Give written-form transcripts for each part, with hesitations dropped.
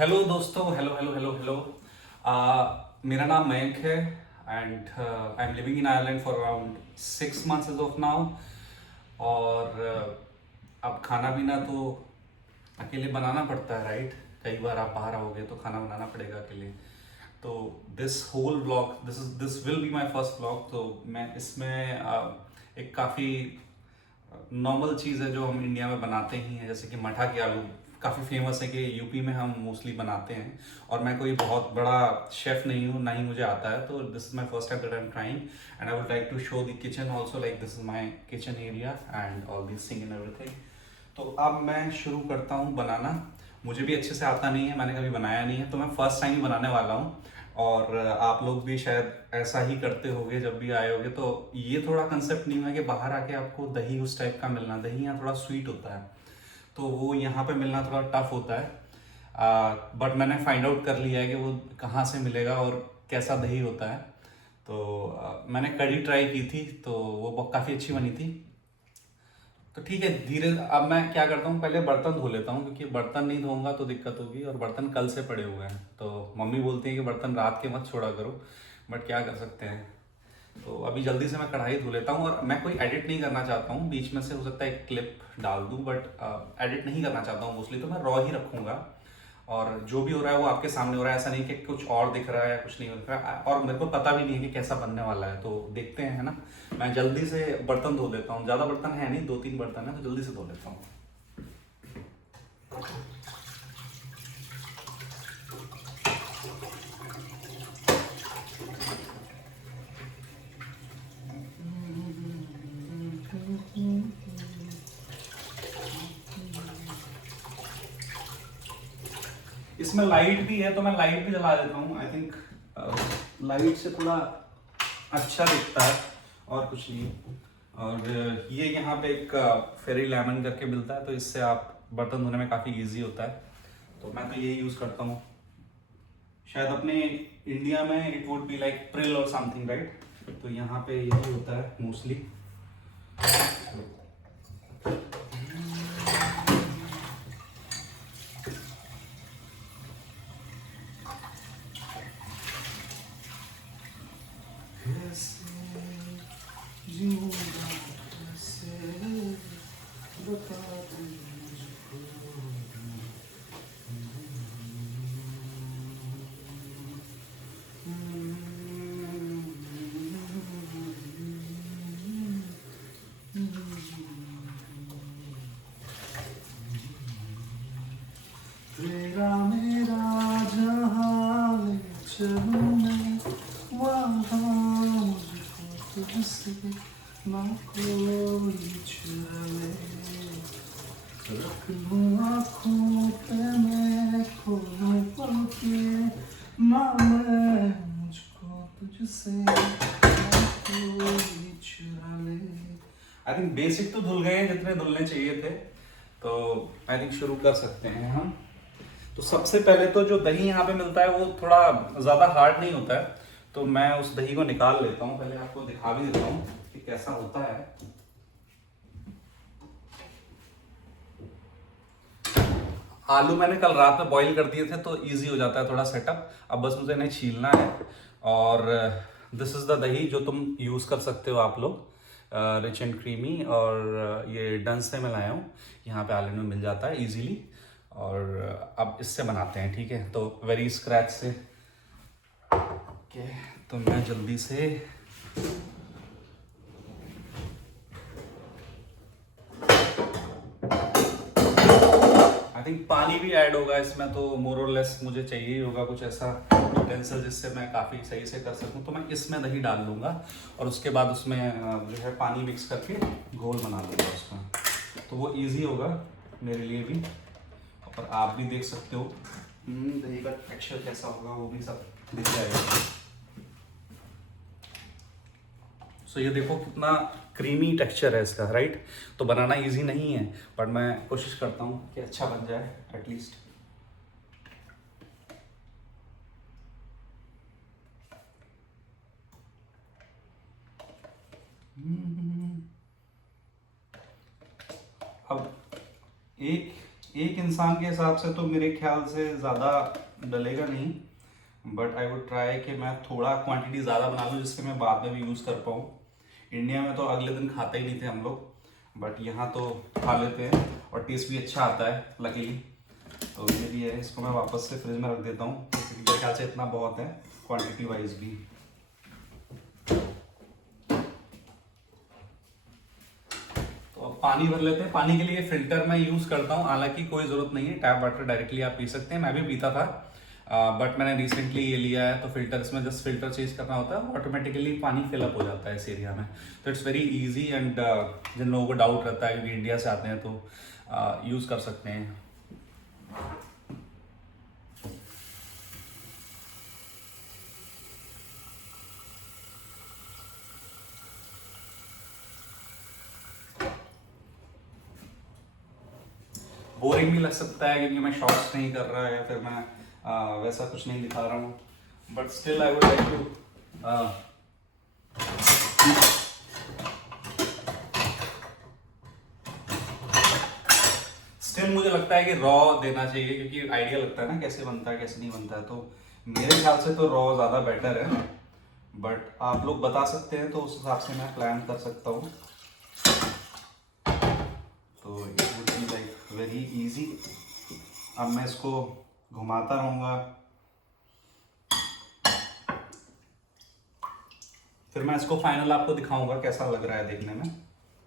Hello दोस्तों, hello hello hello hello. मेरा नाम मयंक है and I am living in Ireland for around 6 months as of now. और अब खाना पीना तो अकेले बनाना पड़ता है, राइट। कई बार आप बाहर आओगे तो खाना बनाना पड़ेगा अकेले। तो this whole blog, this will be my first blog. तो मैं इसमें एक काफ़ी नॉर्मल चीज़ है जो हम इंडिया में बनाते ही हैं, जैसे कि मठा के आलू। काफ़ी फेमस है कि यूपी में हम मोस्टली बनाते हैं। और मैं कोई बहुत बड़ा शेफ़ नहीं हूँ, ना ही मुझे आता है। तो this is my first time that I am trying and I would like to show the kitchen also, like this is my kitchen area and all this thing and everything. तो अब मैं शुरू करता हूँ बनाना। मुझे भी अच्छे से आता नहीं है, मैंने कभी बनाया नहीं है, तो मैं फर्स्ट टाइम ही बनाने वाला हूँ। और आप लोग भी शायद ऐसा ही करते होगे जब भी आए होगे। तो ये थोड़ा कंसेप्ट नहीं है कि बाहर आके आपको दही उस टाइप का मिलना, दही यहाँ थोड़ा स्वीट होता है, तो वो यहाँ पे मिलना थोड़ा टफ होता है। बट मैंने फाइंड आउट कर लिया है कि वो कहाँ से मिलेगा और कैसा दही होता है। तो मैंने कढ़ी ट्राई की थी, तो वो काफ़ी अच्छी बनी थी। तो ठीक है, धीरे अब मैं क्या करता हूँ, पहले बर्तन धो लेता हूँ, क्योंकि बर्तन नहीं धोऊंगा तो दिक्कत होगी। और बर्तन कल से पड़े हुए हैं, तो मम्मी बोलती है कि बर्तन रात के मत छोड़ा करो, बट क्या कर सकते हैं। तो अभी जल्दी से मैं कढ़ाई धो लेता हूँ। और मैं कोई एडिट नहीं करना चाहता हूँ, बीच में से हो सकता है एक क्लिप डाल दूँ, बट एडिट नहीं करना चाहता हूँ मोस्टली। तो मैं रॉ ही रखूँगा और जो भी हो रहा है वो आपके सामने हो रहा है। ऐसा नहीं कि कुछ और दिख रहा है या कुछ नहीं दिख रहा है, और मेरे को पता भी नहीं है कि कैसा बनने वाला है। तो देखते हैं, है ना। मैं जल्दी से बर्तन धो लेता हूँ, ज़्यादा बर्तन है नहीं, 2-3 बर्तन है, तो जल्दी से धो लेता हूँ। इसमें लाइट भी है, तो मैं लाइट भी जला देता हूँ। आई थिंक लाइट से थोड़ा अच्छा दिखता है, और कुछ नहीं। और ये यहाँ पे एक फेरी लेमन करके मिलता है, तो इससे आप बर्तन धोने में काफ़ी इजी होता है। तो मैं तो यही यूज़ करता हूँ। शायद अपने इंडिया में it would be like Pril और समथिंग, राइट। तो यहाँ पे यही होता है मोस्टली। तेरा मेरा जहाँ ले चलूं मैं, वहाँ मुझको तुझसे ना कोई चुरा ले। रख लूं आँखों पे मैं खोलूं पलकें, ना मैं मुझको तुझसे ना कोई चुरा ले। आई थिंक बेसिक तो धुल गए हैं जितने धुलने चाहिए थे। तो आई थिंक शुरू कर सकते हैं हम। तो सबसे पहले तो जो दही यहाँ पे मिलता है वो थोड़ा ज़्यादा हार्ड नहीं होता है, तो मैं उस दही को निकाल लेता हूँ। पहले आपको दिखा भी देता हूँ कि कैसा होता है। आलू मैंने कल रात में बॉईल कर दिए थे, तो इजी हो जाता है थोड़ा सेटअप। अब बस मुझे इन्हें छीलना है। और दिस इज़ द दही जो तुम यूज़ कर सकते हो आप लोग, रिच एंड क्रीमी। और ये डन से मैं लाया हूँ, यहाँ पे आयरलैंड में मिल जाता है इजीली। और अब इससे बनाते हैं, ठीक है। तो वेरी स्क्रैच से। ओके, तो मैं जल्दी से आई थिंक पानी भी ऐड होगा इसमें, तो मोर और लेस मुझे चाहिए ही होगा कुछ ऐसा यूटेंसिल जिससे मैं काफ़ी सही से कर सकूं। तो मैं इसमें दही डाल लूँगा और उसके बाद उसमें जो है पानी मिक्स करके घोल बना लूँगा उसका। तो वो इजी होगा मेरे लिए भी, और आप भी देख सकते हो दही का टेक्सचर कैसा होगा, वो भी सब दिख जाएगा। सो ये देखो कितना क्रीमी टेक्सचर है इसका, राइट। तो बनाना इजी नहीं है, बट मैं कोशिश करता हूँ कि अच्छा बन जाए एटलीस्ट। अब एक एक इंसान के हिसाब से तो मेरे ख्याल से ज़्यादा डलेगा नहीं, बट आई वुड ट्राई कि मैं थोड़ा क्वांटिटी ज़्यादा बना लूँ जिससे मैं बाद में भी यूज़ कर पाऊँ। इंडिया में तो अगले दिन खाते ही नहीं थे हम लोग, बट यहाँ तो खा लेते हैं और टेस्ट भी अच्छा आता है लकीली। तो ये भी है, इसको मैं वापस से फ्रिज में रख देता हूँ क्योंकि मेरे ख्याल से इतना बहुत है क्वांटिटी वाइज भी। तो अब पानी भर लेते हैं। पानी के लिए फिल्टर मैं यूज़ करता हूँ, हालांकि कोई ज़रूरत नहीं है, टैप वाटर डायरेक्टली आप पी सकते हैं, मैं भी पीता था बट मैंने रिसेंटली ये लिया है। तो फिल्टर, इसमें जस्ट फिल्टर चेंज करना होता है, ऑटोमेटिकली पानी फिलअप हो जाता है इस एरिया में। तो इट्स वेरी इजी एंड जिन लोगों को डाउट रहता है क्योंकि इंडिया से आते हैं तो यूज़ कर सकते हैं। बोरिंग भी लग सकता है क्योंकि मैं शॉर्ट्स नहीं कर रहा है, फिर मैं वैसा कुछ नहीं दिखा रहा हूँ, but still I would like to still मुझे लगता है कि रॉ देना चाहिए क्योंकि आइडिया लगता है ना कैसे बनता है कैसे नहीं बनता है। तो मेरे ख्याल से तो रॉ ज़्यादा बेटर है, बट आप लोग बता सकते हैं तो उस हिसाब से मैं प्लान कर सकता हूँ। तो it would be like very easy. अब मैं इसको घुमाता रहूँगा, फिर मैं इसको फाइनल आपको दिखाऊंगा कैसा लग रहा है देखने में।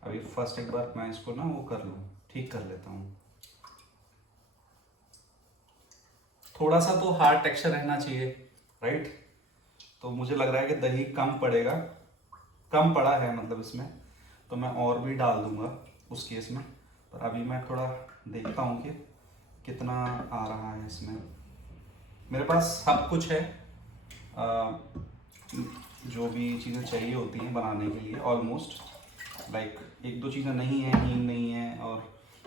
अभी फर्स्ट एक बार मैं इसको ना वो कर लूँ, ठीक कर लेता हूँ। थोड़ा सा तो हार्ड टेक्सचर रहना चाहिए, राइट? तो मुझे लग रहा है कि दही कम पड़ेगा, कम पड़ा है मतलब इसमें, तो मैं और भी डाल दूंगा उस केस में। पर अभी मैं थोड़ा देखता हूँ कि कितना आ रहा है इसमें। मेरे पास सब कुछ है, जो भी चीज़ें चाहिए होती हैं बनाने के लिए ऑलमोस्ट। लाइक एक दो चीज़ें नहीं है, हींग नहीं है और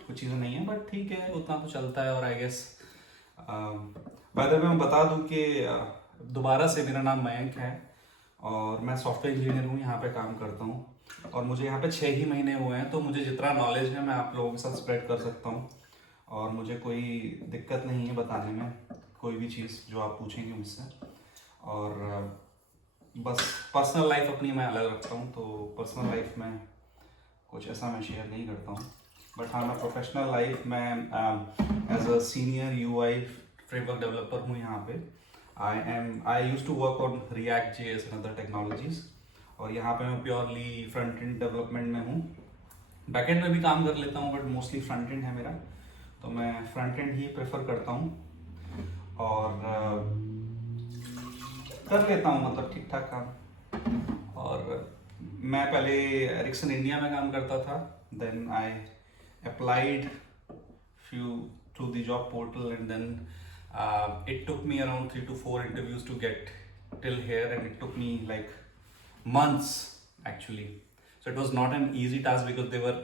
कुछ चीज़ें नहीं है, बट ठीक है उतना तो चलता है। और I guess by the way मैं बता दूं कि दोबारा से मेरा नाम मयंक है और मैं सॉफ्टवेयर इंजीनियर हूँ, यहाँ पे काम करता हूँ और मुझे यहाँ पे 6 ही महीने हुए हैं। तो मुझे जितना नॉलेज है मैं आप लोगों के साथ स्प्रेड कर सकता हूँ और मुझे कोई दिक्कत नहीं है बताने में कोई भी चीज़ जो आप पूछेंगे मुझसे। और बस पर्सनल लाइफ अपनी मैं अलग रखता हूँ, तो पर्सनल लाइफ में कुछ ऐसा मैं शेयर नहीं करता हूँ। बट हाँ, मैं प्रोफेशनल लाइफ में as a senior UI framework developer हूँ यहाँ पे। I use to work on React JS and other technologies, और यहाँ पे मैं प्योरली फ्रंट एंड डेवलपमेंट में हूँ। बैकएंड में भी काम कर लेता हूँ बट मोस्टली फ्रंट एंड है मेरा, तो मैं फ्रंट एंड ही प्रेफर करता हूँ और कर लेता हूँ मतलब ठीक ठाक काम। और मैं पहले एरिक्सन इंडिया में काम करता था, then I applied few through the job portal, and then it took me around 3 to 4 interviews to get till here, and it took me like months actually. So it was not an easy task because they were,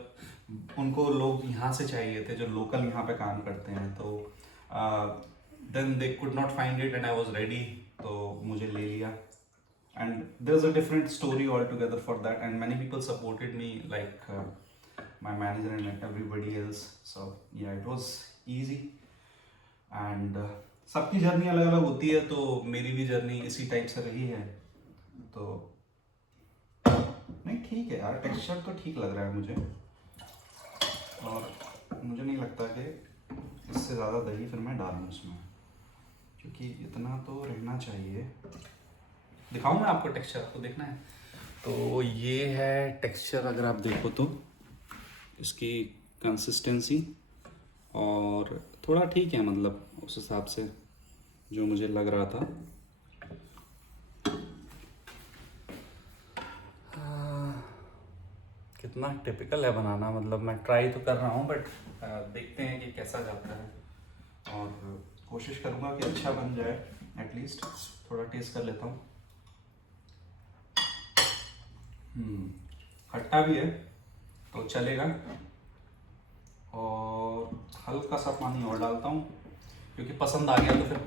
उनको लोग यहाँ से चाहिए थे जो local यहाँ पे काम करते हैं। तो then they could not find it and I was ready, तो मुझे ले लिया। And there's a different story altogether for that, and many people supported me like my manager and like everybody else. So yeah, it was easy. And सबकी journey अलग अलग होती है, तो मेरी भी जर्नी इसी टाइप से रही है। तो नहीं ठीक है यार, टेक्सचर तो ठीक लग रहा है मुझे, और मुझे नहीं लगता कि इससे ज़्यादा दही फिर मैं डालूँ इसमें, क्योंकि इतना तो रहना चाहिए। दिखाऊँ मैं आपको टेक्सचर, आपको देखना है? तो ये है टेक्सचर, अगर आप देखो तो इसकी कंसिस्टेंसी और थोड़ा ठीक है, मतलब उस हिसाब से जो मुझे लग रहा था। कितना टिपिकल है बनाना, मतलब मैं ट्राई तो कर रहा हूँ बट देखते हैं कि कैसा जाता है, और कोशिश करूँगा कि अच्छा बन जाए। एटलीस्ट थोड़ा टेस्ट कर लेता हूँ। खट्टा भी है तो चलेगा, और हल्का सा पानी और डालता हूँ क्योंकि पसंद आ गया तो फिर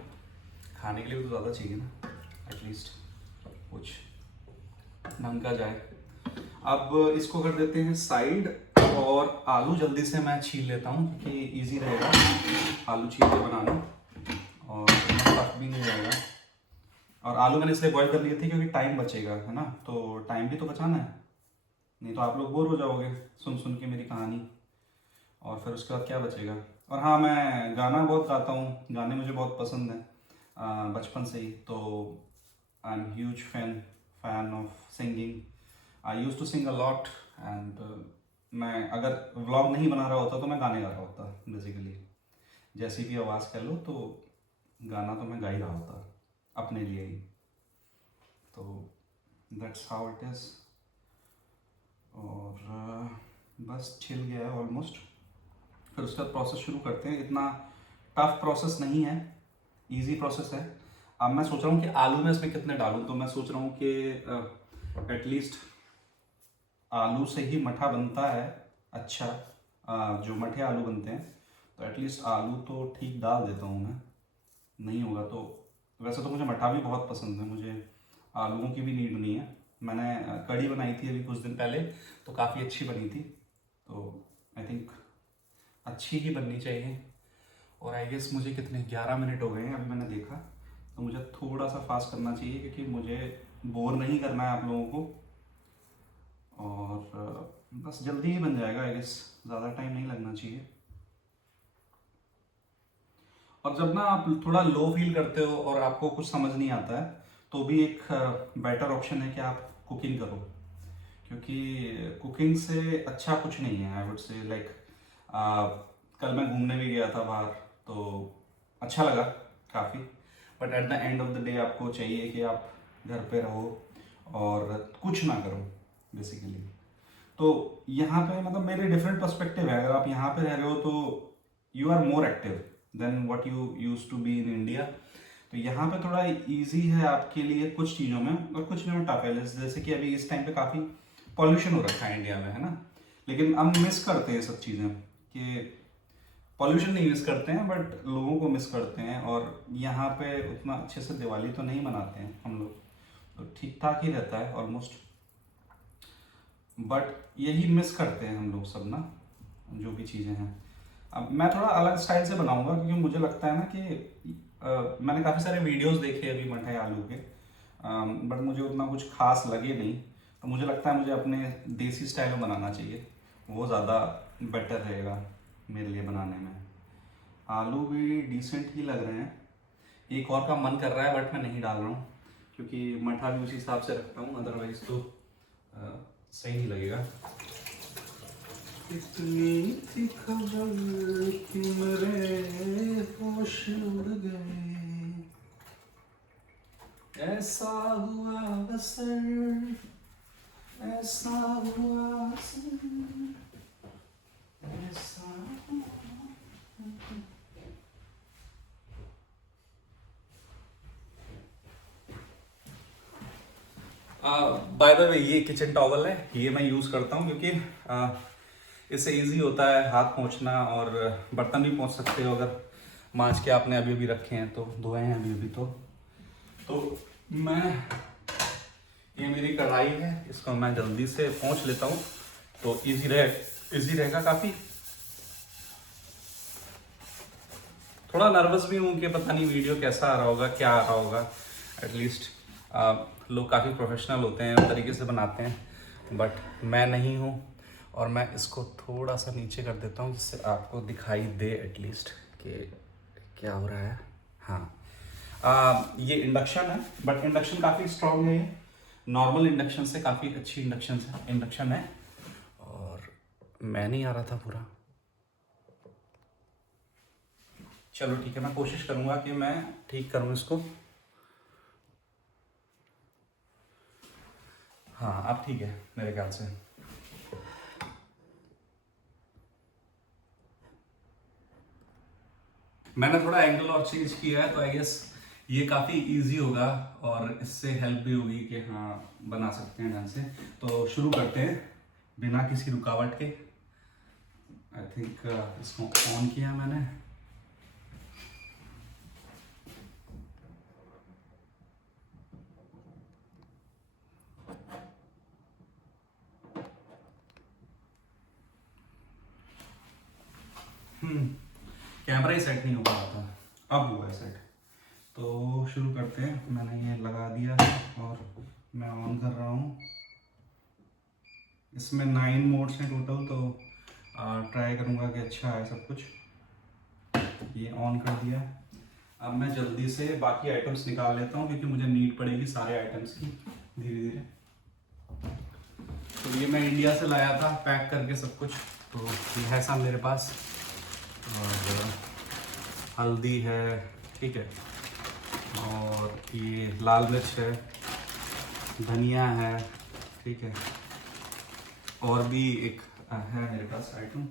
खाने के लिए तो ज़्यादा चाहिए ना, एटलीस्ट कुछ ढंग का जाए। अब इसको कर देते हैं साइड, और आलू जल्दी से मैं छील लेता हूँ क्योंकि इजी रहेगा आलू छील के बनाना, और टफ भी नहीं रहेगा। और आलू मैंने इसलिए बॉईल कर लिए थे क्योंकि टाइम बचेगा, है ना, तो टाइम भी तो बचाना है, नहीं तो आप लोग बोर हो जाओगे सुन सुन के मेरी कहानी, और फिर उसके बाद क्या बचेगा। और हाँ, मैं गाना बहुत गाता हूँ, गाने मुझे बहुत पसंद है बचपन से ही, तो I am huge fan of singing. I use to sing a lot, and मैं अगर व्लॉग नहीं बना रहा होता तो मैं गाने गा रहा होता बेसिकली, जैसी भी आवाज़ कह लो, तो गाना तो मैं गा ही रहा होता अपने लिए ही। तो दैट्स हाउ इट इज़। और बस छिल गया है ऑलमोस्ट। फिर उसका प्रोसेस शुरू करते हैं। इतना टफ प्रोसेस नहीं है, इजी प्रोसेस है। अब मैं सोच रहा हूँ कि आलू में इसमें कितने डालूँ, तो मैं सोच रहा हूँ कि एटलीस्ट आलू से ही मठा बनता है अच्छा, जो मठे आलू बनते हैं, तो एटलीस्ट आलू तो ठीक डाल देता हूँ मैं। नहीं होगा तो, वैसे तो मुझे मठा भी बहुत पसंद है, मुझे आलूओं की भी नीड नहीं है। मैंने कढ़ी बनाई थी अभी कुछ दिन पहले, तो काफ़ी अच्छी बनी थी, तो आई थिंक अच्छी ही बननी चाहिए। और आई गेस मुझे कितने 11 मिनट हो गए हैं अभी मैंने देखा, तो मुझे थोड़ा सा फास्ट करना चाहिए क्योंकि मुझे बोर नहीं करना है आप लोगों को। और बस जल्दी ही बन जाएगा आई गेस, ज़्यादा टाइम नहीं लगना चाहिए। और जब ना आप थोड़ा लो फील करते हो और आपको कुछ समझ नहीं आता है, तो भी एक बेटर ऑप्शन है कि आप कुकिंग करो, क्योंकि कुकिंग से अच्छा कुछ नहीं है। आई वुड से लाइक, कल मैं घूमने भी गया था बाहर, तो अच्छा लगा काफ़ी, but at the end of the day आपको चाहिए कि आप घर पे रहो और कुछ ना करो बेसिकली। तो यहाँ पे मतलब मेरे डिफरेंट पर्सपेक्टिव है। अगर आप यहाँ पे रह रहे हो तो you are more active then what you use to be in India. तो यहाँ पे थोड़ा इजी है आपके लिए कुछ चीज़ों में, और कुछ चीज़ों में टफ है। जैसे कि अभी इस टाइम पे काफ़ी पॉल्यूशन हो रखा है इंडिया में, है ना, लेकिन हम मिस करते हैं सब चीज़ें, कि पॉल्यूशन नहीं मिस करते हैं बट लोगों को मिस करते हैं। और यहाँ पे उतना अच्छे से दिवाली तो नहीं मनाते हैं हम लोग, तो ठीक ठाक ही रहता है ऑलमोस्ट, बट यही मिस करते हैं हम लोग सब ना, जो भी चीज़ें हैं। अब मैं थोड़ा अलग स्टाइल से बनाऊंगा क्योंकि मुझे लगता है ना कि मैंने काफ़ी सारे वीडियोस देखे अभी मठे आलू के, बट मुझे उतना कुछ खास लगे नहीं। तो मुझे लगता है मुझे अपने देसी स्टाइल में बनाना चाहिए, वो ज़्यादा बेटर रहेगा मेरे लिए बनाने में। आलू भी डिसेंट ही लग रहे हैं। एक और का मन कर रहा है बट मैं नहीं डाल रहा हूँ क्योंकि मठा भी उसी हिसाब से रखता हूँ, अदरवाइज तो सही नहीं लगेगा। इतनी थी खबर कि मेरे होश उड़ गए, ऐसा हुआ बसर, ऐसा हुआ असर, ऐसा। बाय द वे, ये किचन टॉवल है, ये मैं यूज़ करता हूँ क्योंकि इससे इजी होता है हाथ पोंछना, और बर्तन भी पोंछ सकते हो अगर मांज के आपने अभी अभी रखे हैं, तो धोए हैं अभी अभी। तो मैं, ये मेरी कढ़ाई है, इसको मैं जल्दी से पोंछ लेता हूँ तो इजी रहेगा काफ़ी। थोड़ा नर्वस भी हूँ कि पता नहीं वीडियो कैसा आ रहा होगा, क्या आ रहा होगा। एटलीस्ट लोग काफ़ी प्रोफेशनल होते हैं, उस तरीके से बनाते हैं, बट मैं नहीं हूँ। और मैं इसको थोड़ा सा नीचे कर देता हूँ जिससे आपको दिखाई दे एटलीस्ट कि क्या हो रहा है। हाँ, ये इंडक्शन है, बट इंडक्शन काफ़ी स्ट्रॉन्ग है। ये नॉर्मल इंडक्शन से काफ़ी अच्छी इंडक्शन है। और मैं नहीं आ रहा था पूरा, चलो ठीक है, मैं कोशिश करूँगा कि मैं ठीक करूँ इसको। हाँ, अब ठीक है मेरे ख्याल से। मैंने थोड़ा एंगल और चेंज किया है, तो आई गेस ये काफ़ी इजी होगा और इससे हेल्प भी होगी कि हाँ बना सकते हैं ढंग से। तो शुरू करते हैं बिना किसी रुकावट के। आई थिंक इसको ऑन किया मैंने। कैमरा ही सेट नहीं हो पा रहा था, अब हुआ है सेट। तो शुरू करते हैं। मैंने ये लगा दिया है और मैं ऑन कर रहा हूँ। इसमें 9 मोड्स हैं टोटल, तो ट्राई करूँगा कि अच्छा है सब कुछ। ये ऑन कर दिया है। अब मैं जल्दी से बाकी आइटम्स निकाल लेता हूँ क्योंकि मुझे नीड पड़ेगी सारे आइटम्स की धीरे धीरे। तो ये मैं इंडिया से लाया था पैक करके सब कुछ, तो ये है सब मेरे पास। और हल्दी है, ठीक है, और ये लाल मिर्च है, धनिया है, ठीक है, और भी एक है मेरे पास आइटम,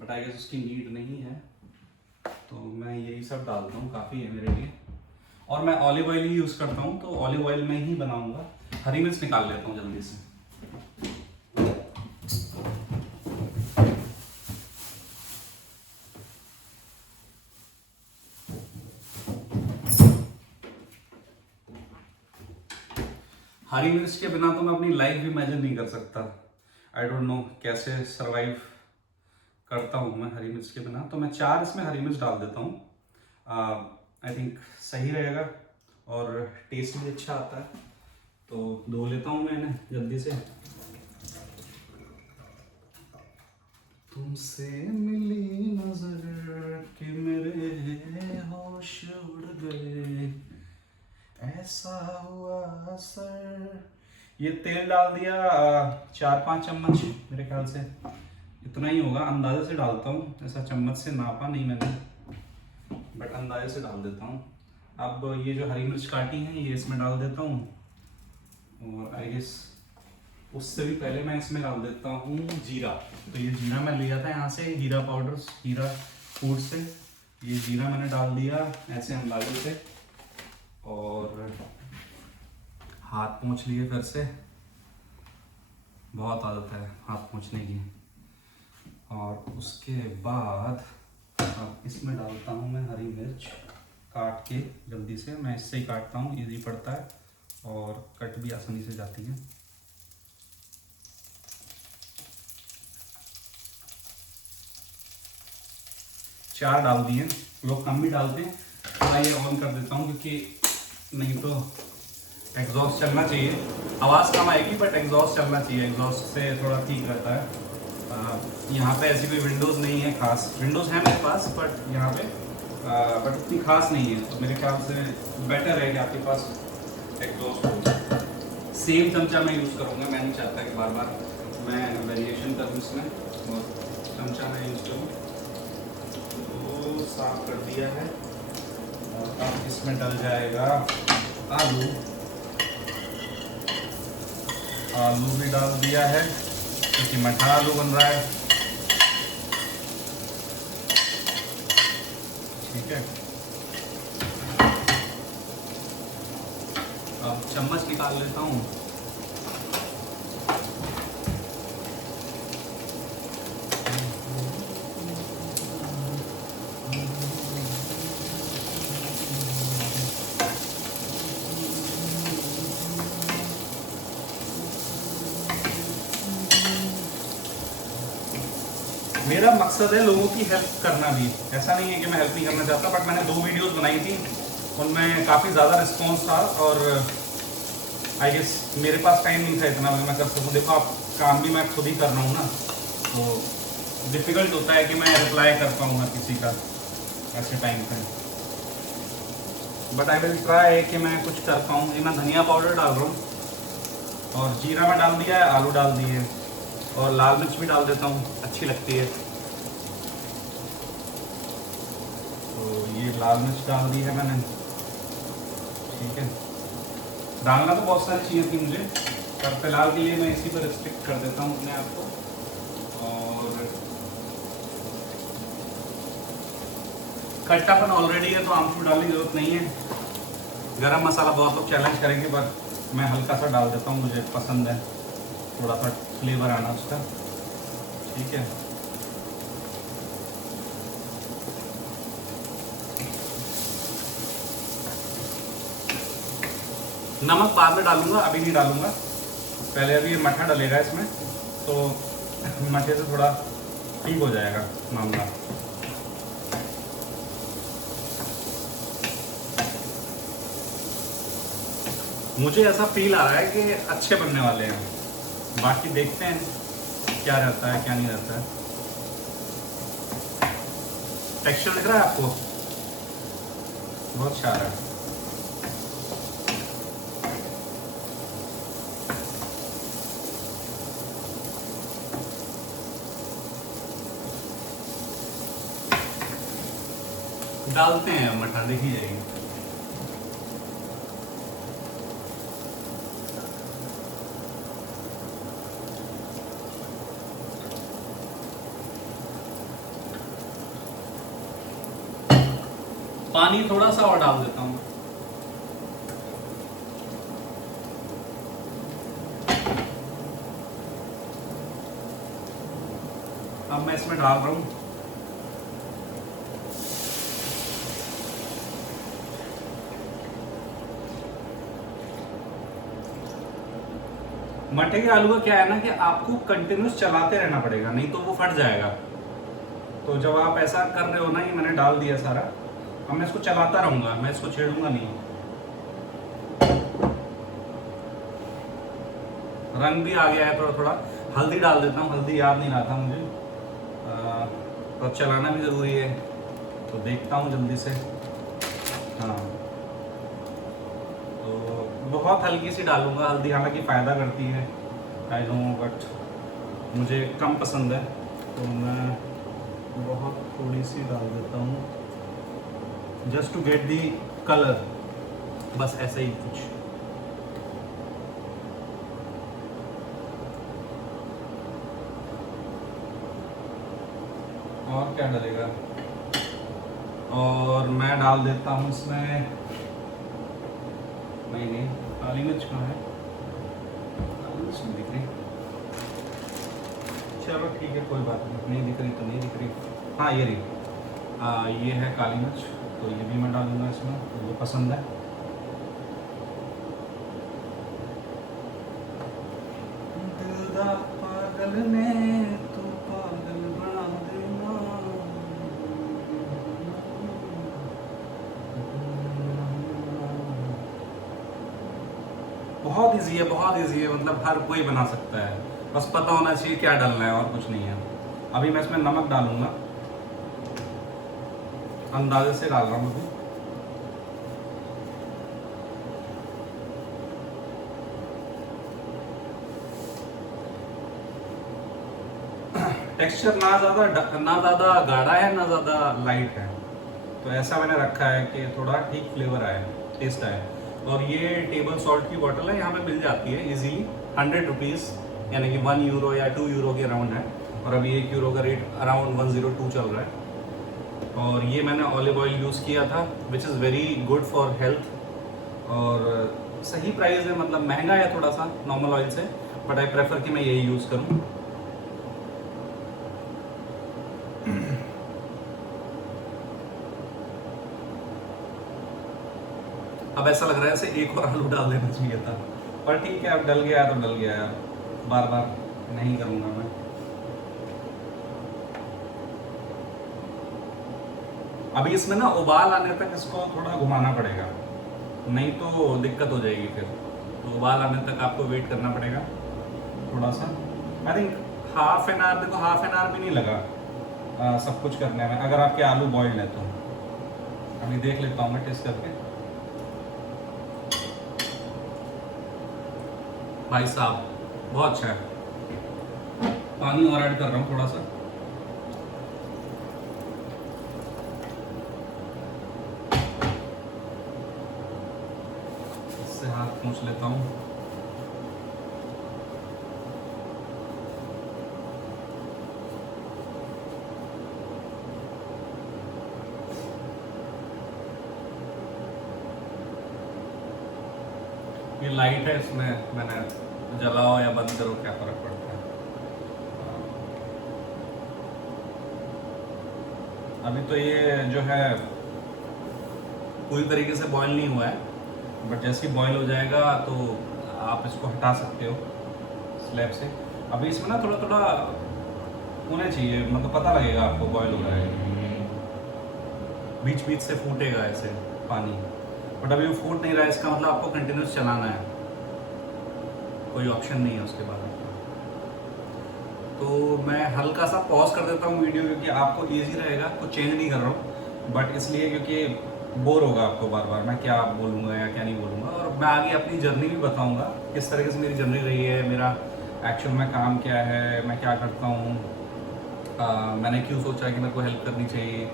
बट आई गेस उसकी नीड नहीं है, तो मैं यही सब डालता हूँ, काफ़ी है मेरे लिए। और मैं ऑलिव ऑयल ही यूज़ करता हूँ, तो ऑलिव ऑयल में ही बनाऊँगा। हरी मिर्च निकाल लेता हूँ जल्दी से। हरी मिर्च के बिना तो मैं अपनी लाइफ भी इमेजिन नहीं कर सकता। आई डोंट नो कैसे सरवाइव करता हूँ मैं हरी मिर्च के बिना। तो मैं 4 इसमें हरी मिर्च डाल देता हूँ। आई थिंक सही रहेगा और टेस्ट भी अच्छा आता है। तो धो लेता हूँ मैं इन्हें जल्दी से। तुमसे मिली नजर कि मेरे होश उड़ गए, ऐसा हुआ असर। ये तेल डाल दिया 4-5 चम्मच मेरे ख्याल से, इतना ही होगा, अंदाजे से डालता हूँ, ऐसा चम्मच से नापा नहीं मैंने, बट अंदाजे से डाल देता हूँ। अब ये जो हरी मिर्च काटी हैं ये इसमें डाल देता हूँ, और आई गेस उससे भी पहले मैं इसमें डाल देता हूँ जीरा। तो ये जीरा मैं लिया था यहाँ से, हीरा पाउडर, हीरा फूड से। ये जीरा मैंने डाल दिया ऐसे अंदाजे से, और हाथ पोंछ लिए फिर से, बहुत आदत है हाथ पोंछने की। और उसके बाद अब इसमें डालता हूँ मैं हरी मिर्च काट के जल्दी से। मैं इससे ही काटता हूँ, इजी पड़ता है और कट भी आसानी से जाती है। चार डाल दिए, लोग कम भी डालते हैं। मैं ये ऑन कर देता हूँ क्योंकि नहीं तो एग्जॉस्ट चलना चाहिए। आवाज़ कम आएगी बट एग्जॉस्ट चलना चाहिए, एग्जॉस्ट से थोड़ा ठीक रहता है। यहाँ पे ऐसी कोई विंडोज़ नहीं है खास, विंडोज़ है मेरे पास बट यहाँ पे बट इतनी खास नहीं है। तो मेरे ख्याल से बेटर है कि आपके पास एग्जॉस्ट हो। सेम चमचा मैं यूज़ करूँगा, मैं नहीं चाहता कि बार बार मैं वेरिएशन करूँ इसमें, और चमचा मैं यूज़ करूँ। तो साफ कर दिया है और अब इसमें डल जाएगा आलू। आलू भी डाल दिया है क्योंकि मठा आलू बन रहा है, ठीक है। अब चम्मच निकाल लेता हूँ। मेरा मकसद है लोगों की हेल्प करना भी, ऐसा नहीं है कि मैं हेल्प नहीं करना चाहता, बट मैंने 2 वीडियोस बनाई थी, उनमें काफ़ी ज़्यादा रिस्पॉन्स था और आई गेस मेरे पास टाइम नहीं था इतना मैं कर सकूँ। देखो आप, काम भी मैं खुद ही कर रहा हूँ ना, तो डिफ़िकल्ट होता है कि मैं रिप्लाई कर पाऊँ हर किसी का ऐसे टाइम पे, बट आई विल ट्राई कि मैं कुछ कर पाऊँ। ये मैं धनिया पाउडर डाल रहा हूँ और जीरा में डाल दिया है, आलू डाल दिए और लाल मिर्च भी डाल देता हूँ, अच्छी लगती है। तो ये लाल मिर्च डाल दी है मैंने, ठीक है। डालना तो बहुत सारी चीज़ें थी मुझे, पर फिलहाल के लिए मैं इसी पर रिस्ट्रिक्ट कर देता हूँ अपने आप को। और खट्टापन ऑलरेडी है तो आमचूर डालने की जरूरत नहीं है। गरम मसाला बहुत लोग चैलेंज करेंगे, पर मैं हल्का सा डाल देता हूँ, मुझे पसंद है थोड़ा सा फ्लेवर आना उसका, ठीक है। नमक बाद में डालूंगा, अभी नहीं डालूंगा, पहले अभी ये मठा डलेगा इसमें, तो मठे से थोड़ा ठीक हो जाएगा मामला। मुझे ऐसा फील आ रहा है कि अच्छे बनने वाले हैं। बाकी देखते हैं क्या रहता है क्या नहीं रहता है। टेक्सचर दिख रहा है आपको? बहुत अच्छा आ रहा है। डालते हैं मटर, देखी जाएगी। पानी थोड़ा सा और डाल देता हूँ। अब मैं इसमें डाल रहा हूँ मठे के आलू का क्या है ना कि आपको कंटिन्यूस चलाते रहना पड़ेगा, नहीं तो वो फट जाएगा। तो जब आप ऐसा कर रहे हो ना, ये मैंने डाल दिया सारा, अब मैं इसको चलाता रहूंगा, मैं इसको छेड़ूंगा नहीं। रंग भी आ गया है थोड़ा थोड़ा। हल्दी डाल देता हूँ, हल्दी याद नहीं रहा था मुझे। तो चलाना भी ज़रूरी है, तो देखता हूँ जल्दी से। हाँ, तो बहुत हल्की सी डालूंगा हल्दी, हालांकि फ़ायदा करती है आई नो, बट मुझे कम पसंद है तो मैं बहुत थोड़ी सी डाल देता हूँ, just to get the colour, बस ऐसा ही कुछ। और क्या डलेगा? और मैं डाल देता हूँ इसमें, नहीं काली मिर्च कहाँ है? काली मिर्च नहीं दिख रही। चलो ठीक है, कोई बात नहीं दिख रही तो नहीं दिख रही। हाँ ये रही, ये है काली मिर्च, तो ये भी मैं डालूंगा इसमें, तो ये पसंद है। पागल ने तू पागल बना देना। बहुत इजी है, बहुत इजी है, मतलब हर कोई बना सकता है, बस पता होना चाहिए क्या डालना है, और कुछ नहीं है। अभी मैं इसमें नमक डालूंगा, अंदाजे से डाल रहा हूँ अभी। टेक्सचर ना ज़्यादा गाढ़ा है ना ज़्यादा लाइट है, तो ऐसा मैंने रखा है कि थोड़ा ठीक फ्लेवर आए, टेस्ट आए। और ये टेबल सॉल्ट की बॉटल है, यहाँ पे मिल जाती है इजीली, 100 रुपीज़, यानी कि 1 यूरो या 2 यूरो के अराउंड है। और अभी 1 यूरो का रेट अराउंड 102 चल रहा है। और ये मैंने ऑलिव ऑयल यूज़ किया था, which is very good for health, और सही प्राइस है, मतलब महंगा है थोड़ा सा नॉर्मल ऑयल से, बट आई प्रेफर कि मैं यही यूज़ करूँ। अब ऐसा लग रहा है ऐसे एक और आलू डाल देना चाहिए था, पर ठीक है, अब डल गया है तो डल गया है, बार बार नहीं करूँगा मैं। अभी इसमें ना उबाल आने तक इसको थोड़ा घुमाना पड़ेगा, नहीं तो दिक्कत हो जाएगी फिर। तो उबाल आने तक आपको वेट करना पड़ेगा थोड़ा सा। I think half an hour, देखो हाफ एन आवर भी नहीं लगा सब कुछ करने में, अगर आपके आलू बॉइल्ड है तो। अभी देख लेता हूँ मैं टेस्ट करके। भाई साहब बहुत अच्छा है। पानी और ऐड कर रहा हूँ थोड़ा सा। इससे हाथ पोंछ लेता हूँ। ये लाइट है, इसमें मैंने जलाओ या बंद करो क्या फर्क पड़ता है। अभी तो ये जो है पूरी तरीके से बॉईल नहीं हुआ है, बट जैसे ही बॉईल हो जाएगा तो आप इसको हटा सकते हो स्लैब से। अभी इसमें ना थोड़ा थोड़ा होना चाहिए, मतलब पता लगेगा आपको बॉईल हो रहा है, बीच बीच से फूटेगा ऐसे पानी, बट अभी वो फूट नहीं रहा है, इसका मतलब आपको कंटिन्यूस चलाना है, कोई ऑप्शन नहीं है उसके बाद। तो मैं हल्का सा पॉज कर देता हूँ वीडियो, क्योंकि आपको ईजी रहेगा, कुछ चेंज नहीं कर रहा हूँ, बट इसलिए क्योंकि बोर होगा आपको बार बार मैं क्या बोलूँगा या क्या नहीं बोलूँगा। और मैं आगे अपनी जर्नी भी बताऊँगा, किस तरीके से मेरी जर्नी रही है, मेरा एक्चुअल में काम क्या है, मैं क्या करता हूँ, मैंने क्यों सोचा कि मेरे को हेल्प करनी चाहिए।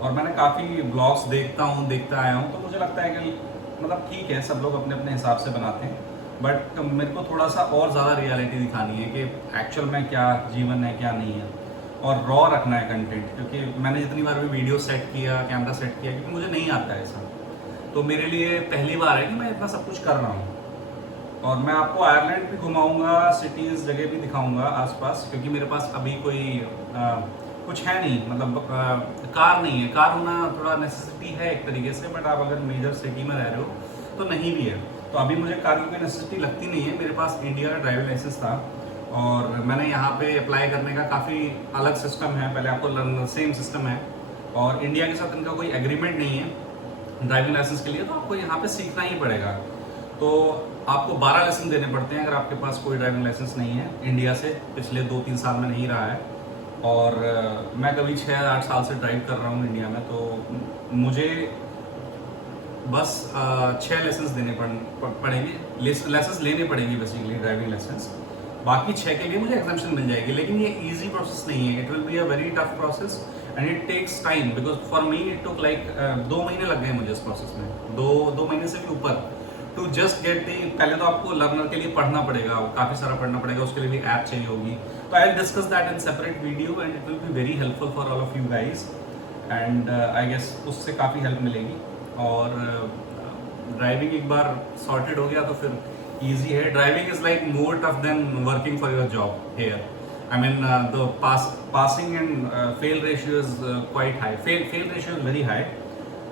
और मैंने काफ़ी ब्लॉग्स देखता आया हूँ, तो मुझे लगता है कि मतलब ठीक है, सब लोग अपने अपने हिसाब से बनाते हैं, बट मेरे को थोड़ा सा और ज़्यादा रियलिटी दिखानी है कि एक्चुअल में क्या जीवन है क्या नहीं है, और रॉ रखना है कंटेंट। क्योंकि मैंने जितनी बार भी वीडियो सेट किया, कैमरा सेट किया, क्योंकि मुझे नहीं आता है ऐसा, तो मेरे लिए पहली बार है कि मैं इतना सब कुछ कर रहा हूँ। और मैं आपको आयरलैंड भी घुमाऊंगा, सिटीज़ जगह भी दिखाऊंगा आसपास, क्योंकि मेरे पास अभी कोई कुछ है नहीं, मतलब कार नहीं है। कार होना थोड़ा नेसेसिटी है एक तरीके से, बट आप अगर मेजर सिटी में रह रहे हो तो नहीं भी है। तो अभी मुझे कार की कोई नेसेसिटी लगती नहीं है। मेरे पास इंडिया का ड्राइविंग लाइसेंस था, और मैंने यहाँ पे अप्लाई करने का काफ़ी अलग सिस्टम है, पहले आपको सेम सिस्टम है, और इंडिया के साथ इनका कोई एग्रीमेंट नहीं है ड्राइविंग लाइसेंस के लिए, तो आपको यहाँ पे सीखना ही पड़ेगा। तो आपको 12 लेसन देने पड़ते हैं अगर आपके पास कोई ड्राइविंग लाइसेंस नहीं है इंडिया से, पिछले 2-3 साल में नहीं रहा है। और मैं कभी 6-8 साल से ड्राइव कर रहा हूँ इंडिया में, तो मुझे बस 6 लाइसेंस देने पड़ेंगे, लाइसेंस लेने पड़ेंगे बेसिकली, ड्राइविंग लाइसेंस। बाकी 6 के लिए मुझे एग्जाम्पशन मिल जाएगी, लेकिन ये ईजी प्रोसेस नहीं है। It will be a very tough process and it takes time, because for me it took like 2 महीने लग गए मुझे इस प्रोसेस में, दो महीने से भी ऊपर, टू जस्ट गेट दी। पहले तो आपको लर्नर के लिए पढ़ना पड़ेगा, काफ़ी सारा पढ़ना पड़ेगा, उसके लिए भी ऐप चाहिए होगी। तो I will discuss that in separate video and it will be very helpful for all of you guys, and I guess उससे काफ़ी हेल्प मिलेगी। और ड्राइविंग एक बार सॉर्टेड हो गया तो फिर ईजी है। Driving is like more tough then working for your job here. I mean the passing and fail ratio is quite high. Fail ratio is very high.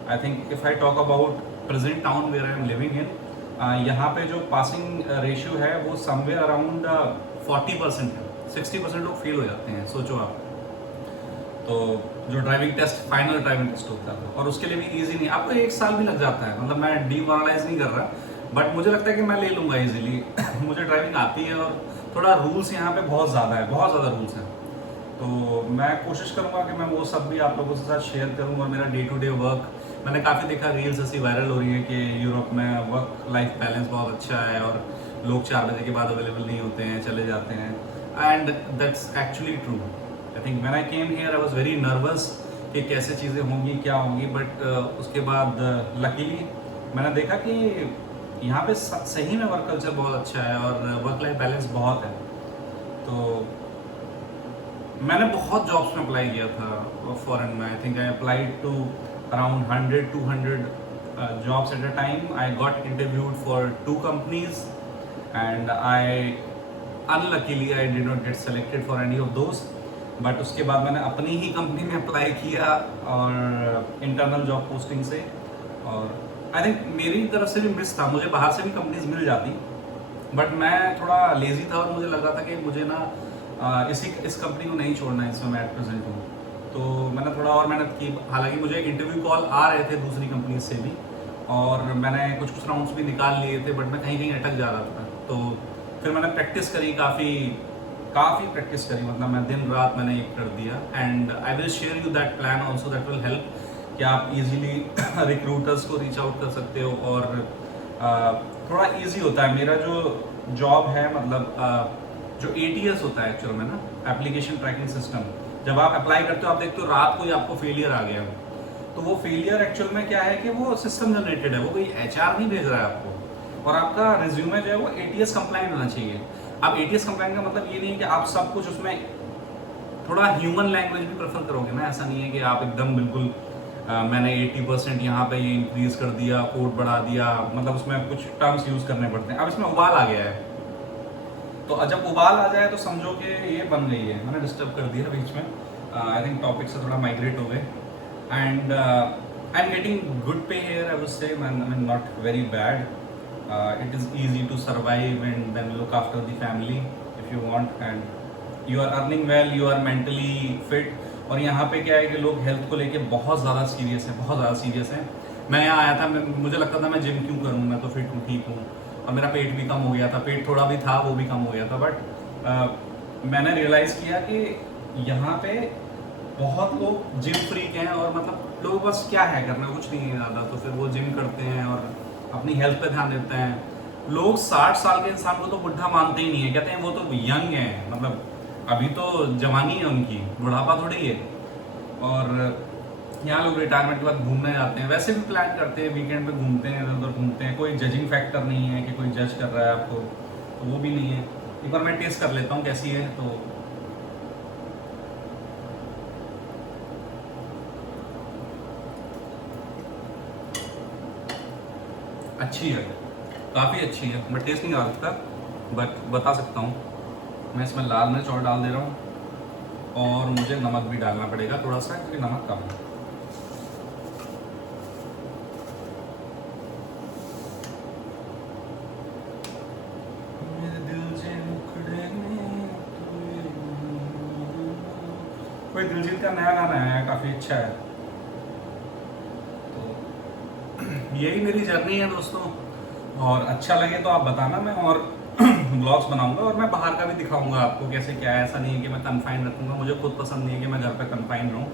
I think if I talk about present town where I am living in, यहाँ पे जो passing ratio है वो somewhere around 40% है। 60% लोग fail हो जाते हैं, सोचो आप। तो जो driving test, final driving test होता है, और उसके लिए भी इजी नहीं, आपको 1 साल भी लग जाता है। मतलब मैं डीमोरलाइज नहीं कर रहा, बट मुझे लगता है कि मैं ले लूँगा इजीली। मुझे ड्राइविंग आती है, और थोड़ा रूल्स यहाँ पे बहुत ज़्यादा रूल्स हैं। तो मैं कोशिश करूँगा कि मैं वो सब भी आप लोगों के साथ शेयर करूँ। और मेरा डे टू डे वर्क, मैंने काफ़ी देखा रील्स ऐसी वायरल हो रही है कि यूरोप में वर्क लाइफ बैलेंस बहुत अच्छा है, और लोग 4 बजे के बाद अवेलेबल नहीं होते हैं, चले जाते हैं, and that's actually true. I think when I came here I was very nervous कि कैसे चीज़ें होंगी, क्या होंगी, बट उसके बाद लकीली मैंने देखा कि यहाँ पे सही में वर्क कल्चर बहुत अच्छा है, और वर्क लाइफ बैलेंस बहुत है। तो मैंने बहुत जॉब्स में अप्लाई किया था फॉरेन में। I think I applied to around 100-200 jobs at a time. I got interviewed for 2 companies, and unluckily I did not get selected for any of those. But उसके बाद मैंने अपनी ही कंपनी में apply किया, और इंटरनल जॉब पोस्टिंग से। और I think मेरी तरफ से भी मिस था, मुझे बाहर से भी कंपनीज मिल जाती, बट मैं थोड़ा लेजी था, और मुझे लग रहा था कि मुझे ना इस कंपनी को नहीं छोड़ना है इसमें मैं एट प्रेजेंट हूँ। तो मैंने थोड़ा और मेहनत की। हालांकि मुझे इंटरव्यू कॉल आ रहे थे दूसरी कंपनी से भी, और मैंने कुछ राउंड्स भी निकाल लिए थे, बट मैं कहीं अटक जा रहा था। तो फिर मैंने प्रैक्टिस करी, काफ़ी प्रैक्टिस करी, मतलब मैं दिन रात मैंने एक कर दिया। And I will share you that plan also, that will help कि आप इजीली रिक्रूटर्स को रीच आउट कर सकते हो, और थोड़ा इजी होता है। मेरा जो जॉब है, मतलब जो ATS होता है एक्चुअल में ना, एप्लीकेशन ट्रैकिंग सिस्टम, जब आप अप्लाई करते हो, आप देखते हो रात को ही आपको फेलियर आ गया, तो वो फेलियर एक्चुअल में क्या है कि वो सिस्टम जनरेटेड है, वो कोई HR नहीं भेज रहा है आपको, और आपका रिज्यूमे जो है वो ATS कंप्लाइंट होना चाहिए। अब ATS कंप्लाइंट का मतलब ये नहीं है कि आप सब कुछ उसमें थोड़ा ह्यूमन लैंग्वेज भी प्रेफर करोगे ना। ऐसा नहीं है कि आप एकदम बिल्कुल मैंने 80% यहाँ पे ये इंक्रीज कर दिया, कोड बढ़ा दिया, मतलब उसमें कुछ टर्म्स यूज़ करने पड़ते हैं। अब इसमें उबाल आ गया है, तो जब उबाल आ जाए तो समझो कि ये बन गई है। मैंने डिस्टर्ब कर दिया बीच में, आई थिंक टॉपिक से थोड़ा माइग्रेट हो गए। And I am getting good pay here, I would say, I mean not very bad. It is easy to survive and then look after the family if you want, and you are earning well, you are mentally fit. और यहाँ पे क्या है कि लोग health को लेके बहुत ज़्यादा सीरियस हैं, बहुत ज़्यादा सीरियस हैं। मैं यहाँ आया था, मुझे लगता था मैं जिम क्यों करूँ, मैं तो फिट हूँ, ठीक हूँ, और मेरा पेट भी कम हो गया था, पेट थोड़ा भी था वो भी कम हो गया था। बट मैंने रियलाइज़ किया कि यहाँ पे बहुत लोग जिम फ्रीक हैं, और मतलब लोग बस क्या है करना, कुछ नहीं है ज़्यादा, तो फिर वो जिम करते हैं और अपनी हेल्थ पे ध्यान देते हैं। लोग 60 साल के इंसान को तो बुढ़ा मानते ही नहीं है, कहते हैं वो तो यंग है, मतलब अभी तो जवानी है उनकी, बुढ़ापा थोड़ी है। और यहाँ लोग रिटायरमेंट के बाद घूमने जाते हैं, वैसे भी प्लान करते हैं, वीकेंड पे घूमते हैं, इधर उधर घूमते हैं, कोई जजिंग फैक्टर नहीं है कि कोई जज कर रहा है आपको, तो वो भी नहीं है। एक बार मैं टेस्ट कर लेता हूँ कैसी है। तो अच्छी है, काफ़ी अच्छी है, मैं टेस्ट नहीं कर सकता बट बता सकता हूँ। मैं इसमें लाल मिर्च और डाल दे रहा हूँ, और मुझे नमक भी डालना पड़ेगा थोड़ा सा, क्योंकि नमक कम है। कोई दिलजीत का नया गाना है, काफ़ी अच्छा है। तो यही मेरी जर्नी है दोस्तों, और अच्छा लगे तो आप बताना, मैं और ब्लॉग्स बनाऊंगा, और मैं बाहर का भी दिखाऊंगा आपको कैसे क्या है। ऐसा नहीं है कि मैं कन्फाइन रखूंगा, मुझे खुद पसंद नहीं है कि मैं घर पे कन्फाइन रहूँ,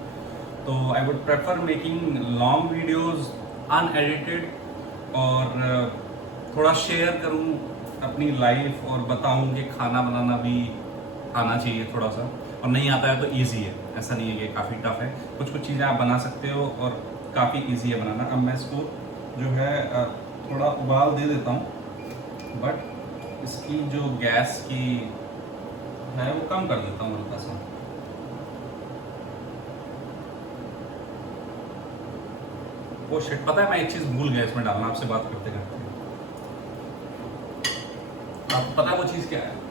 तो I would prefer making long videos unedited, और थोड़ा शेयर करूँ अपनी लाइफ, और बताऊँ कि खाना बनाना भी आना चाहिए थोड़ा सा, और नहीं आता है तो ईजी है, ऐसा नहीं है कि काफ़ी टफ है। कुछ कुछ चीज़ें आप बना सकते हो और काफ़ी ईजी है बनाना। अब मैं इसको जो है थोड़ा उबाल दे देता हूँ, बट इसकी जो गैस की है वो कम कर देता हूँ हल्का सा। वो शिट, पता है मैं एक चीज़ भूल गया इसमें डालना आपसे बात करते करते। आपको पता है वो चीज़ क्या है?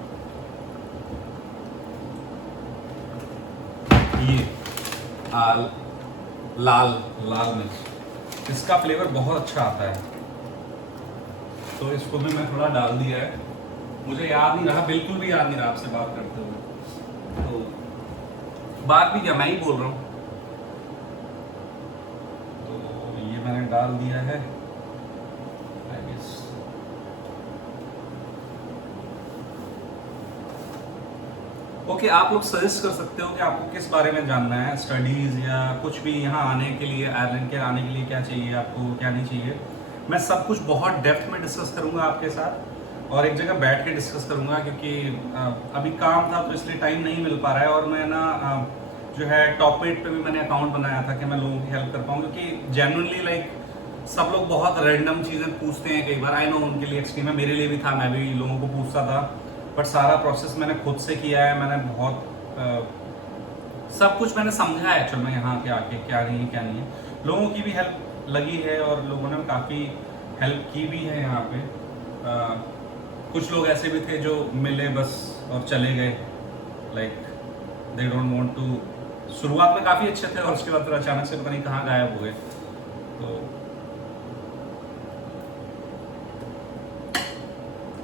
ये लाल लाल मिर्च, इसका फ्लेवर बहुत अच्छा आता है, तो इसको भी मैं थोड़ा डाल दिया है। मुझे याद नहीं रहा, बिल्कुल भी याद नहीं रहा आपसे बात करते हुए, तो बात भी क्या, मैं ही बोल रहा हूँ। तो ये मैंने डाल दिया है, आई गेस। ओके, आप लोग सजेस्ट कर सकते हो कि आपको किस बारे में जानना है, स्टडीज़ या कुछ भी, यहाँ आने के लिए, आयरलैंड के आने के लिए क्या चाहिए आपको, क्या नहीं चाहिए। मैं सब कुछ बहुत डेप्थ में डिस्कस करूँगा आपके साथ, और एक जगह बैठ के डिस्कस करूँगा, क्योंकि अभी काम था तो इसलिए टाइम नहीं मिल पा रहा है। और मैं ना जो है टॉप 8 पे भी मैंने अकाउंट बनाया था कि मैं लोगों की हेल्प कर पाऊँ, क्योंकि जेन्युइनली लाइक सब लोग बहुत रैंडम चीज़ें पूछते हैं कई बार। आई नो उनके लिए एक्सट्रीम है, मेरे लिए भी था, मैं भी लोगों को पूछता था, बट सारा प्रोसेस मैंने खुद से किया है। मैंने बहुत सब कुछ मैंने समझा है एक्चुअल में यहाँ के आके, क्या नहीं है क्या नहीं है। लोगों की भी हेल्प लगी है, और लोगों ने काफ़ी हेल्प की भी है यहाँ पे। कुछ लोग ऐसे भी थे जो मिले बस और चले गए, like they don't want to. शुरुआत में काफ़ी अच्छे थे, और उसके बाद फिर अचानक से पता नहीं कहाँ गायब हो गए। तो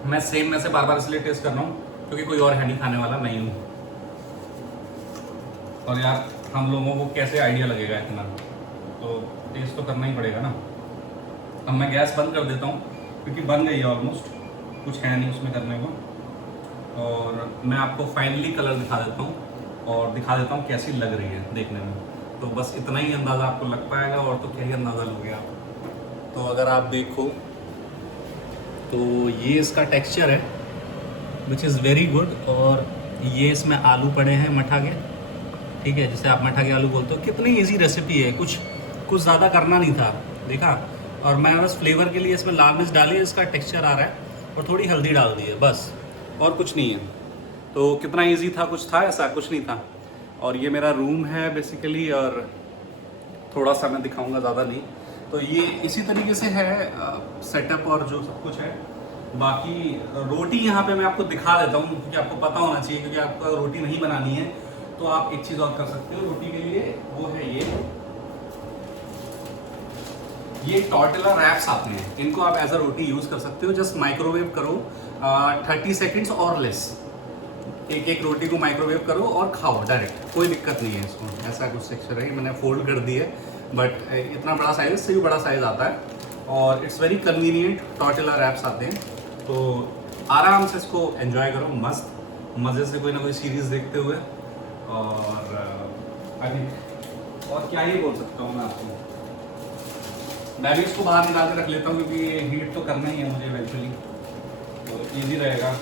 मैं सेम में से बार बार इसलिए टेस्ट कर रहा हूँ क्योंकि कोई और है नहीं खाने वाला, मैं ही हूँ। और यार हम लोगों को कैसे आइडिया लगेगा इतना, तो टेस्ट तो करना ही पड़ेगा ना। अब मैं गैस बंद कर देता हूँ, क्योंकि बन गई है ऑलमोस्ट, कुछ है नहीं उसमें करने को। और मैं आपको फाइनली कलर दिखा देता हूँ, और दिखा देता हूँ कैसी लग रही है देखने में। तो बस इतना ही अंदाज़ा आपको लग पाएगा, और तो क्या ही अंदाज़ा लोगे आप। तो अगर आप देखो तो ये इसका टेक्सचर है, विच इज़ वेरी गुड। और ये इसमें आलू पड़े हैं मठा के, ठीक है, जिसे आप मठा के आलू बोलते हो। कितनी इजी रेसिपी है, कुछ ज़्यादा करना नहीं था, देखा। और मैं बस फ्लेवर के लिए इसमें लाल मिर्च डाली है, इसका टेक्सचर आ रहा है, और थोड़ी हल्दी डाल दी है, बस, और कुछ नहीं है। तो कितना इजी था, कुछ था ऐसा, कुछ नहीं था। और ये मेरा रूम है बेसिकली, और थोड़ा सा मैं दिखाऊंगा, ज़्यादा नहीं। तो ये इसी तरीके से है सेटअप, और जो सब कुछ है। बाकी रोटी यहाँ पे मैं आपको दिखा देता हूँ, क्योंकि आपको पता होना चाहिए, क्योंकि आपको रोटी नहीं बनानी है तो आप एक चीज़ और कर सकते हो रोटी के लिए, वो है ये टॉर्टिला रैप्स आते हैं, इनको आप एज अ रोटी यूज़ कर सकते हो। जस्ट माइक्रोवेव करो 30 सेकेंड्स और लेस, एक रोटी को माइक्रोवेव करो और खाओ डायरेक्ट, कोई दिक्कत नहीं है इसको। ऐसा कुछ टेक्सचर है, मैंने फोल्ड कर दी है, बट इतना बड़ा साइज, इससे भी बड़ा साइज आता है और it's very convenient. Tortilla wraps आते हैं, तो आराम से इसको एंजॉय करो, मस्त मज़े से कोई ना कोई सीरीज़ देखते हुए। और आई थिंक और क्या ही बोल सकता हूँ मैं आपको। मैं भी इसको बाहर निकाल के रख लेता हूँ क्योंकि ये हीट तो करना ही है मुझे इवेंचुअली, तो ईजी रहेगा।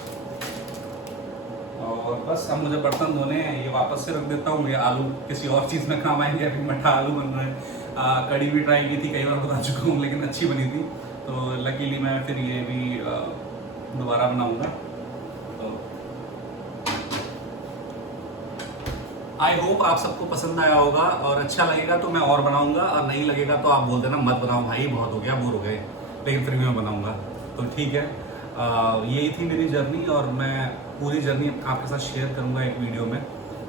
और बस अब मुझे बर्तन धोने हैं, ये वापस से रख देता हूँ। ये आलू किसी और चीज़ में काम आएंगे, अभी मठा आलू बन रहा है। कड़ी भी ट्राई की थी, कई बार बता चुका हूँ, लेकिन अच्छी बनी थी, तो लकीली मैं फिर ये भी दोबारा बनाऊँगा। तो आई होप आप सबको पसंद आया होगा, और अच्छा लगेगा तो मैं और बनाऊँगा, और नहीं लगेगा तो आप बोल देना मत बनाओ भाई, बहुत हो गया, बोर हो गए, लेकिन फिर भी मैं बनाऊँगा। तो ठीक है, यही थी मेरी जर्नी, और मैं पूरी जर्नी आपके साथ शेयर करूंगा एक वीडियो में,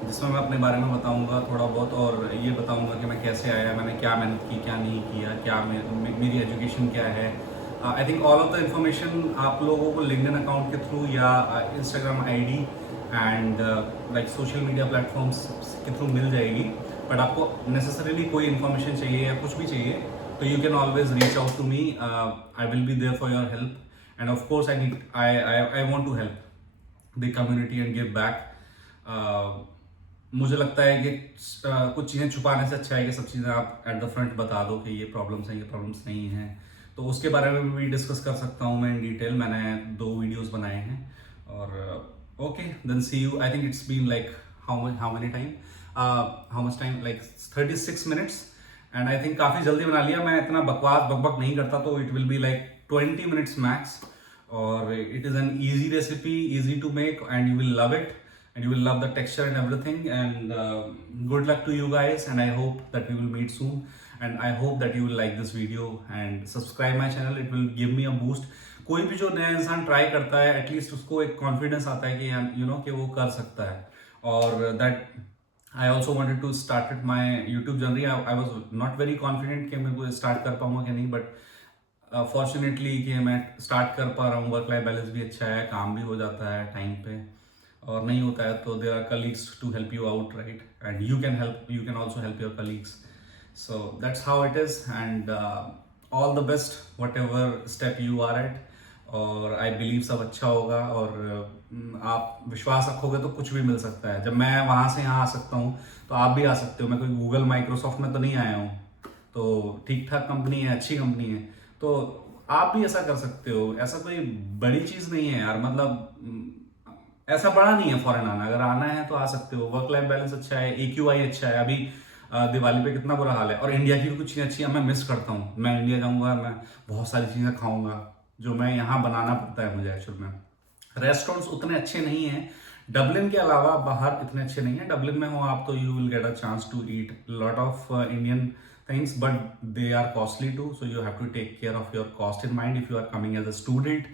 जिसमें मैं अपने बारे में बताऊंगा थोड़ा बहुत, और ये बताऊंगा कि मैं कैसे आया, मैंने क्या मेहनत की, क्या नहीं किया, क्या मेरी एजुकेशन क्या है। I think all of the information आप लोगों को लिंक्डइन अकाउंट के थ्रू या Instagram ID and like social media platforms के थ्रू मिल जाएगी। बट आपको नेसेसरीली कोई इन्फॉर्मेशन चाहिए या कुछ भी चाहिए, तो you can always reach out to me. I will be there for your help, and of course I want to help the community and give back. मुझे लगता है कि कुछ चीज़ें छुपाने से अच्छा है कि सब चीज़ें आप एट द फ्रंट बता दो कि ये प्रॉब्लम्स हैं, ये प्रॉब्लम्स नहीं हैं। तो उसके बारे में भी डिस्कस कर सकता हूँ मैं इन डिटेल। मैंने 2 वीडियोस बनाए हैं, और okay then see you. I think it's been like how much time, like 36 minutes, and I think काफ़ी जल्दी बना लिया। मैं इतना बकबक नहीं करता, तो it will be like 20 minutes max, or it is an easy recipe, easy to make, and you will love it, and you will love the texture and everything. And good luck to you guys, and I hope that we will meet soon, and I hope that you will like this video and subscribe my channel. It will give me a boost. कोई भी जो नया इंसान try करता है, at least उसको एक confidence आता है कि यू नो कि वो कर सकता है। और that I also wanted to start my YouTube journey. I was not very confident कि मैं को स्टार्ट कर पाऊंगा कि नहीं, बट फॉर्चुनेटली कि मैं स्टार्ट कर पा रहा हूँ। वर्क लाइफ बैलेंस भी अच्छा है, काम भी हो जाता है टाइम पे, और नहीं होता है तो there are colleagues to help you out, right? And you can also help your colleagues. So that's how it is, and all the best whatever step you are at. और I believe सब अच्छा होगा, और आप विश्वास रखोगे तो कुछ भी मिल सकता है। जब मैं वहाँ से यहाँ आ सकता हूँ, तो आप भी आ सकते हो। मैं कोई गूगल माइक्रोसॉफ्ट में तो नहीं आया हूँ, तो ठीक ठाक कंपनी है, अच्छी कंपनी है, तो आप भी ऐसा कर सकते हो। ऐसा कोई बड़ी चीज़ नहीं है यार, मतलब ऐसा बड़ा नहीं है फॉरेन आना। अगर आना है तो आ सकते हो। वर्क लाइफ बैलेंस अच्छा है, AQI अच्छा है। अभी दिवाली पे कितना बुरा हाल है, और इंडिया की भी कुछ चीज़ें अच्छी है। मैं मिस करता हूँ, मैं इंडिया जाऊँगा, मैं बहुत सारी चीज़ें खाऊंगा जो मैं यहाँ बनाना पड़ता है मुझे एक्चुअल में। रेस्टोरेंट्स उतने अच्छे नहीं हैं डबलिन के अलावा, बाहर इतने अच्छे नहीं है। डबलिन में हो आप तो you will get a chance to eat lot of Indian things, but they are costly too, so you have to take care of your cost in mind if you are coming as a student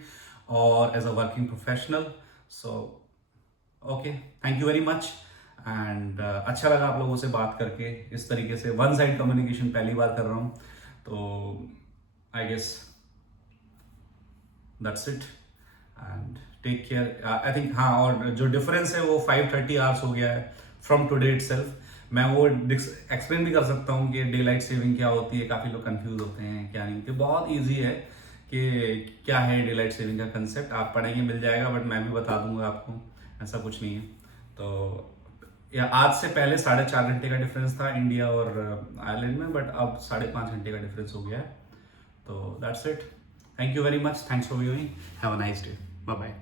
or as a working professional. So okay, thank you very much, and अच्छा लगा आप लोगों से बात करके। इस तरीके से वन साइड कम्युनिकेशन पहली बार कर रहा हूँ, तो I guess that's it, and take care. I think हाँ, और जो डिफरेंस है वो 5:30 आवर्स हो गया है फ्रॉम टुडे इटसेल्फ। मैं वो एक्सप्लेन भी कर सकता हूँ कि डे लाइट सेविंग क्या होती है। काफ़ी लोग कंफ्यूज होते हैं क्या नहीं, तो बहुत इजी है कि क्या है डे लाइट सेविंग का कंसेप्ट। आप पढ़ेंगे मिल जाएगा, बट मैं भी बता दूंगा आपको, ऐसा कुछ नहीं है। तो या आज से पहले 4.5 घंटे का डिफरेंस था इंडिया और आयरलैंड में, बट अब 5.5 घंटे का डिफरेंस हो गया है। तो that's it, thank you very much, thanks for viewing, have a nice day, bye bye.